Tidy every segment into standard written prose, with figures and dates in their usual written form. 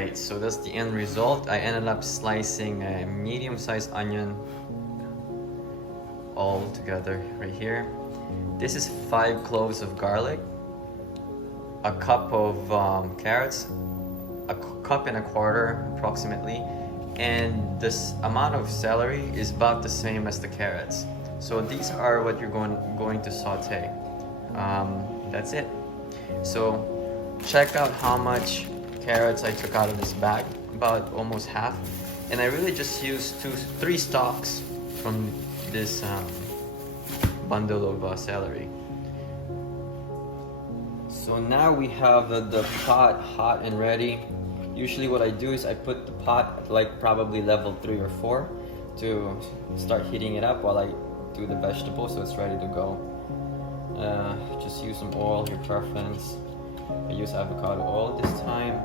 Alright, so that's the end result. I ended up slicing a medium-sized onion all together right here. This is 5 cloves of garlic, a cup of carrots, a cup and a quarter approximately, and this amount of celery is about the same as the carrots. So these are what you're going to saute. That's it. So check out how much carrots I took out of this bag, about almost half, and I really just used 3 stalks from this bundle of celery. So now we have the pot hot and ready. Usually what I do is I put the pot like probably level 3 or 4 to start heating it up while I do the vegetables, so it's ready to go. Just use some oil, your preference. I use avocado oil this time.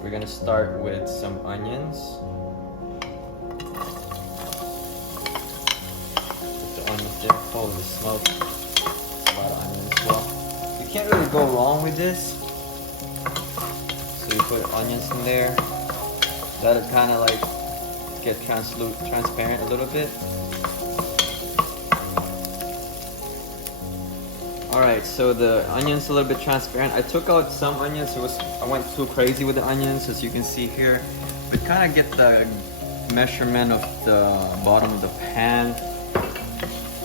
We're gonna start with some onions. Put the onions there. Holy smoke. A lot of onions as well. You can't really go wrong with this. So you put onions in there. Let it kind of like get transparent a little bit. Alright, so the onion's a little bit transparent. I took out some onions. I went too crazy with the onions, as you can see here. But kind of get the measurement of the bottom of the pan.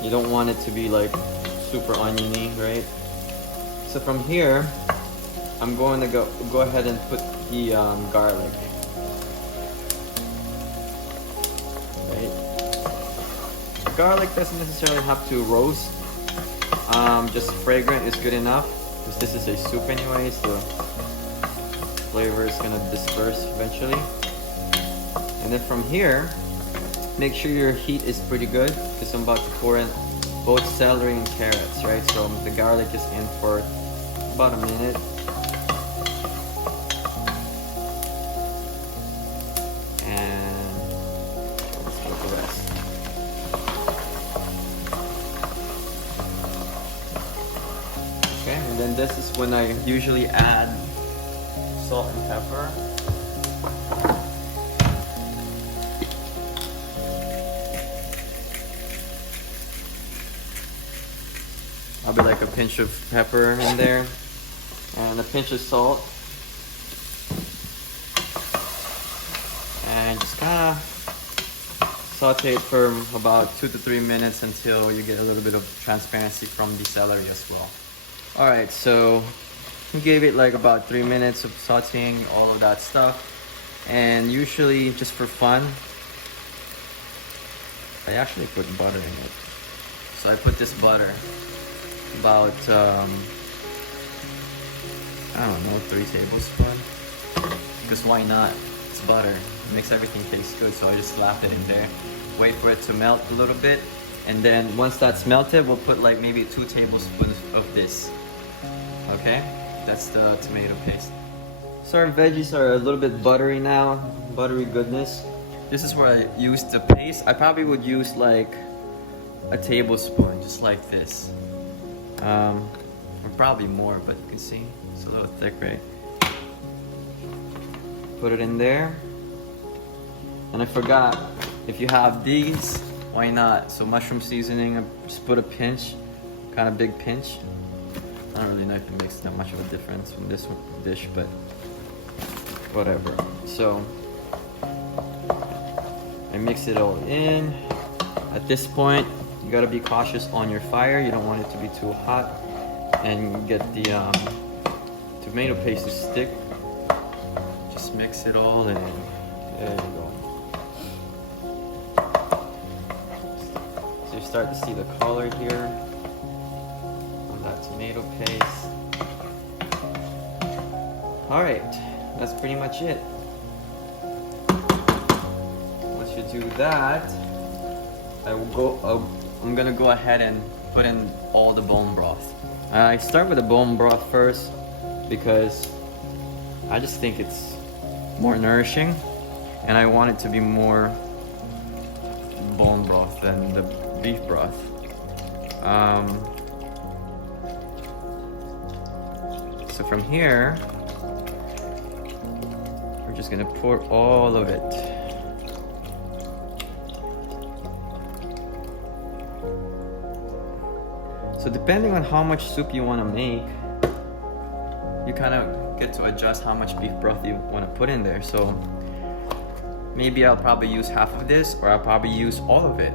You don't want it to be like super oniony, right? So from here, I'm going to go ahead and put the garlic. Right? Garlic doesn't necessarily have to roast. Just fragrant is good enough, because this is a soup anyway, so flavor is gonna disperse eventually. And then from here, make sure your heat is pretty good, because I'm about to pour in both celery and carrots, right? So the garlic is in for about a minute. And let's get the rest. Okay, and then this is when I usually add salt and pepper. I'll be like a pinch of pepper in there and a pinch of salt, and just kind of saute it for about 2 to 3 minutes until you get a little bit of transparency from the celery as well. Alright, so we gave it like about 3 minutes of sauteing all of that stuff, and usually just for fun I actually put butter in it. So I put this butter about I don't know, 3 tablespoons, because why not? It's butter, it makes everything taste good. So I just slap it in there, wait for it to melt a little bit, and then once that's melted, we'll put like maybe 2 tablespoons of this. Okay, that's the tomato paste. So our veggies are a little bit buttery now, buttery goodness. This is where I use the paste. I probably would use like a tablespoon, just like this. Or probably more, but you can see it's a little thick, right? Put it in there. And I forgot, if you have these, why not? So mushroom seasoning, I just put a pinch, kind of big pinch. I don't really know if it makes that much of a difference from this dish, but whatever. So I mix it all in. At this point, you gotta be cautious on your fire. You don't want it to be too hot and get the tomato paste to stick. Just mix it all in. There you go. So you start to see the color here on that tomato paste. Alright, that's pretty much it. Once you do that, I'm gonna go ahead and put in all the bone broth. I start with the bone broth first because I just think it's more nourishing, and I want it to be more bone broth than the beef broth. So from here, just gonna pour all of it. So depending on how much soup you want to make, you kind of get to adjust how much beef broth you want to put in there. So maybe I'll probably use half of this, or I'll probably use all of it.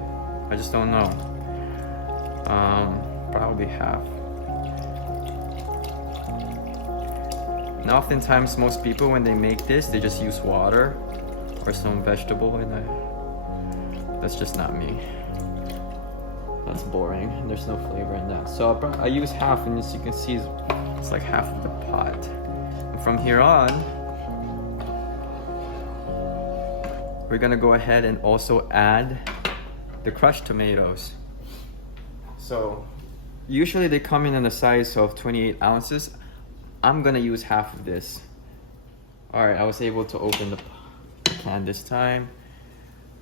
I just don't know. Probably half. And oftentimes most people, when they make this, they just use water or some vegetable, and that's just not me. That's boring. There's no flavor in that. So I use half, and as you can see, it's like half of the pot. And from here on, we're gonna go ahead and also add the crushed tomatoes. So usually they come in a size of 28 ounces. I'm gonna use half of this. All right, I was able to open the can this time.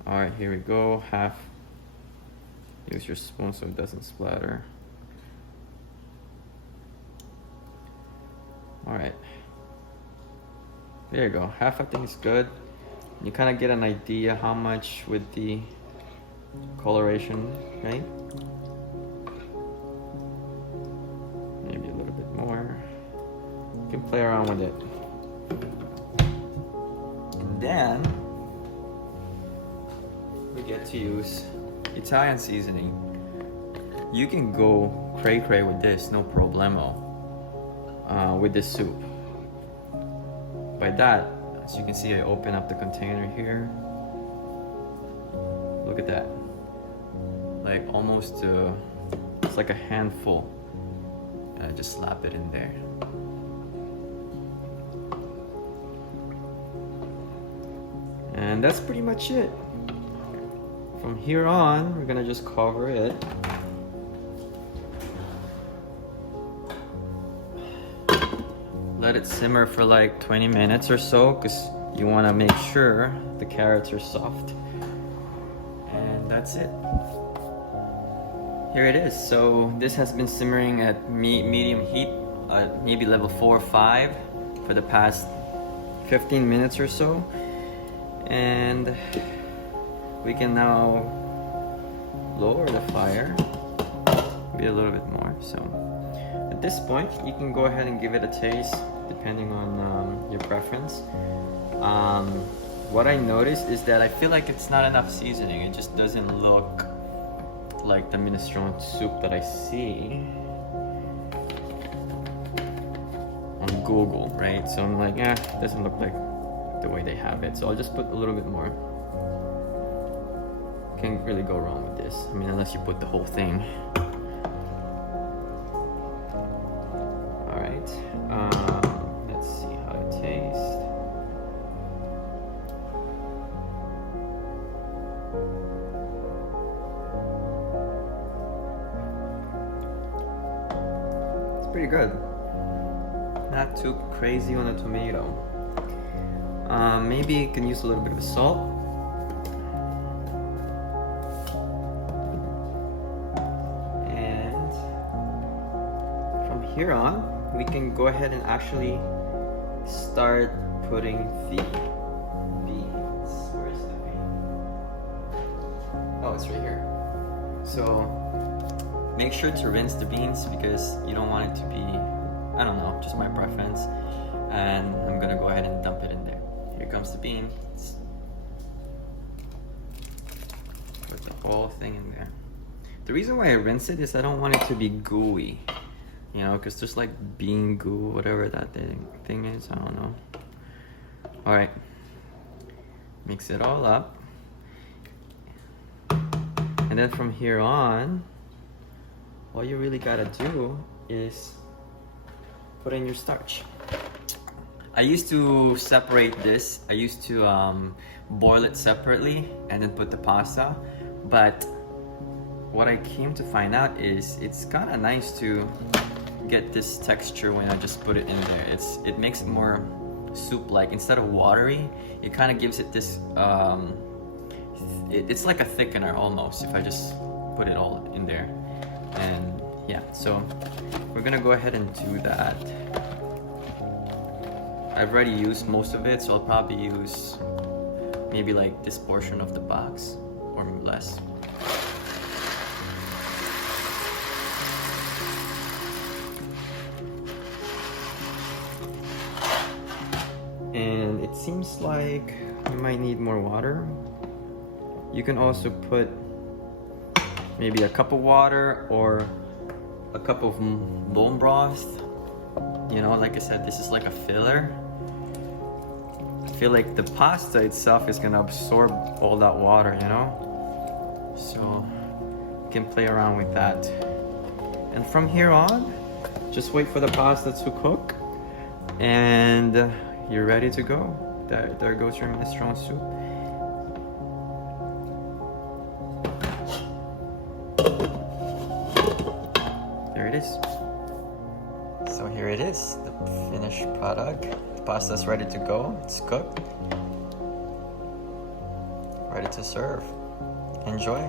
All right, here we go, half. Use your spoon so it doesn't splatter. All right, there you go. Half I think is good. You kind of get an idea how much with the coloration, right? Maybe a little bit more. You can play around with it. And then we get to use Italian seasoning. You can go cray-cray with this, no problemo, with this soup. By that, as you can see, I open up the container here. Look at that. Like almost, it's like a handful. And I just slap it in there. And that's pretty much it. From here on, we're gonna just cover it. Let it simmer for like 20 minutes or so, because you want to make sure the carrots are soft. And that's it. Here it is. So this has been simmering at medium heat, maybe level 4 or 5 for the past 15 minutes or so. And we can now lower the fire, maybe a little bit more. So at this point, you can go ahead and give it a taste depending on your preference. What I noticed is that I feel like it's not enough seasoning. It just doesn't look like the minestrone soup that I see on Google, right? So I'm like, it doesn't look like the way they have it. So I'll just put a little bit more. Can't really go wrong with this. I mean, unless you put the whole thing. All right. Let's see how it tastes. It's pretty good. Not too crazy on the tomato. Maybe you can use a little bit of salt. Here on, we can go ahead and actually start putting the beans. Where is the bean? Oh, it's right here. So make sure to rinse the beans because you don't want it to be, I don't know, just my preference. And I'm gonna go ahead and dump it in there. Here comes the beans. Put the whole thing in there. The reason why I rinse it is I don't want it to be gooey. You know, because there's like bean goo, whatever that thing is, I don't know. All right, mix it all up. And then from here on, all you really gotta do is put in your starch. I used to separate this. I used to boil it separately and then put the pasta. But what I came to find out is it's kind of nice to get this texture when I just put it in there. It makes it more soup-like. Instead of watery, it kind of gives it this it's like a thickener almost if I just put it all in there. And yeah, so we're gonna go ahead and do that. I've already used most of it, so I'll probably use maybe like this portion of the box or less. And it seems like you might need more water. You can also put maybe a cup of water or a cup of bone broth. You know, like I said, this is like a filler. I feel like the pasta itself is gonna absorb all that water, you know? So you can play around with that. And from here on, just wait for the pasta to cook and you're ready to go. There goes your minestrone soup. There it is. So here it is, the finished product. The pasta's ready to go. It's cooked. Ready to serve. Enjoy.